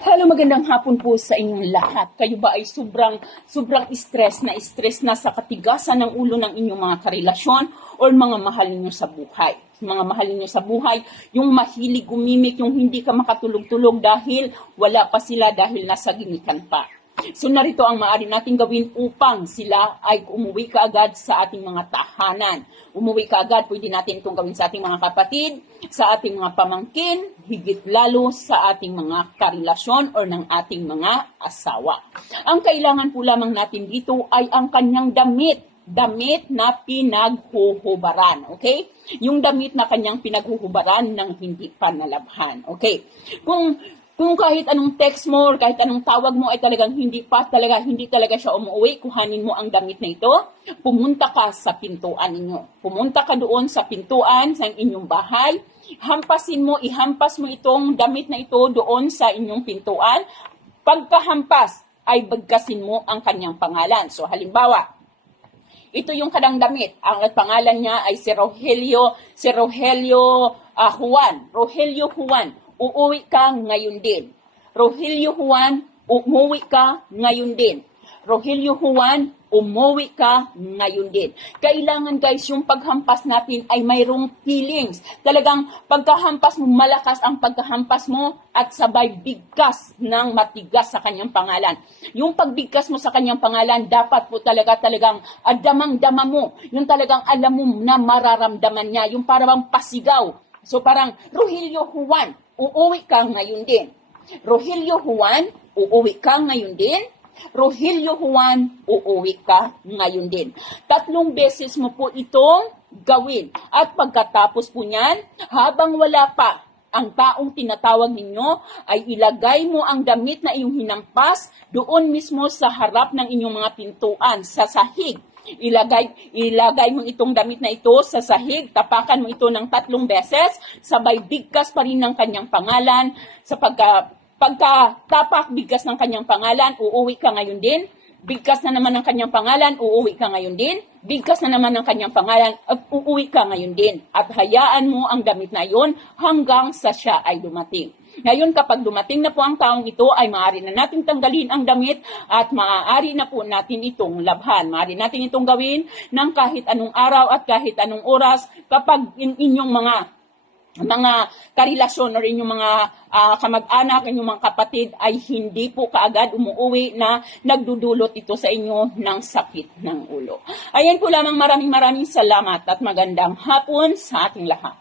Hello, magandang hapon po sa inyong lahat. Kayo ba ay sobrang stress na sa katigasan ng ulo ng inyong mga karelasyon or mga mahal ninyo sa buhay? Mga mahal ninyo sa buhay, yung mahilig gumimik, yung hindi ka makatulog-tulog dahil wala pa sila dahil nasa gimikan pa. So narito ang maaari natin gawin upang sila ay umuwi kaagad sa ating mga tahanan. Umuwi kaagad, pwede natin itong gawin sa ating mga kapatid, sa ating mga pamangkin, higit lalo sa ating mga karelasyon o ng ating mga asawa. Ang kailangan po lamang natin dito ay ang kanyang damit na pinaghuhubaran, okay? Yung damit na kanyang pinaghuhubaran ng hindi pa nalabhan, okay? Kung kahit anong text mo or kahit anong tawag mo ay talagang hindi talaga siya umuwi, kuhanin mo ang damit na ito, pumunta ka sa pintuan ninyo. Pumunta ka doon sa pintuan ng inyong bahay, ihampas mo itong damit na ito doon sa inyong pintuan. Pagkahampas ay bagkasin mo ang kanyang pangalan. So halimbawa, ito yung kanang damit. Ang pangalan niya ay si Rogelio Juan. Uuwi ka ngayon din. Rogelio Juan, umuwi ka ngayon din. Rogelio Juan, umuwi ka ngayon din. Kailangan guys, yung paghampas natin ay mayroong feelings. Talagang pagkahampas mo, malakas ang pagkahampas mo at sabay bigkas ng matigas sa kanyang pangalan. Yung pagbigkas mo sa kanyang pangalan, dapat po talagang damang-dama mo. Yung talagang alam mo na mararamdaman niya. Yung parang pasigaw. So parang, Rogelio Juan, uuwi ka ngayon din. Rogelio Juan, uuwi ka ngayon din. Rogelio Juan, uuwi ka ngayon din. 3 beses mo po itong gawin. At pagkatapos po niyan, habang wala pa ang taong tinatawag ninyo, ay ilagay mo ang damit na iyong hinampas doon mismo sa harap ng inyong mga pintuan, sa sahig. Ilagay mo itong damit na ito sa sahig, tapakan mo ito ng 3 beses, sabay bigkas pa rin ng kanyang pangalan. Sa pagkatapak bigkas ng kanyang pangalan, uuwi ka ngayon din. Bigkas na naman ng kanyang pangalan, uuwi ka ngayon din. Bigkas na naman ng kanyang pangalan, at uuwi ka ngayon din. At hayaan mo ang damit na iyon hanggang sa siya ay dumating. Ngayon, kapag dumating na po ang taong ito, ay maaari na natin tanggalin ang damit at maaari na po natin itong labhan. Maaari natin itong gawin ng kahit anong araw at kahit anong oras kapag inyong mga karelasyon o inyong mga kamag-anak, inyong mga kapatid ay hindi po kaagad umuwi na nagdudulot ito sa inyo ng sakit ng ulo. Ayan po lamang, maraming salamat at magandang hapon sa ating lahat.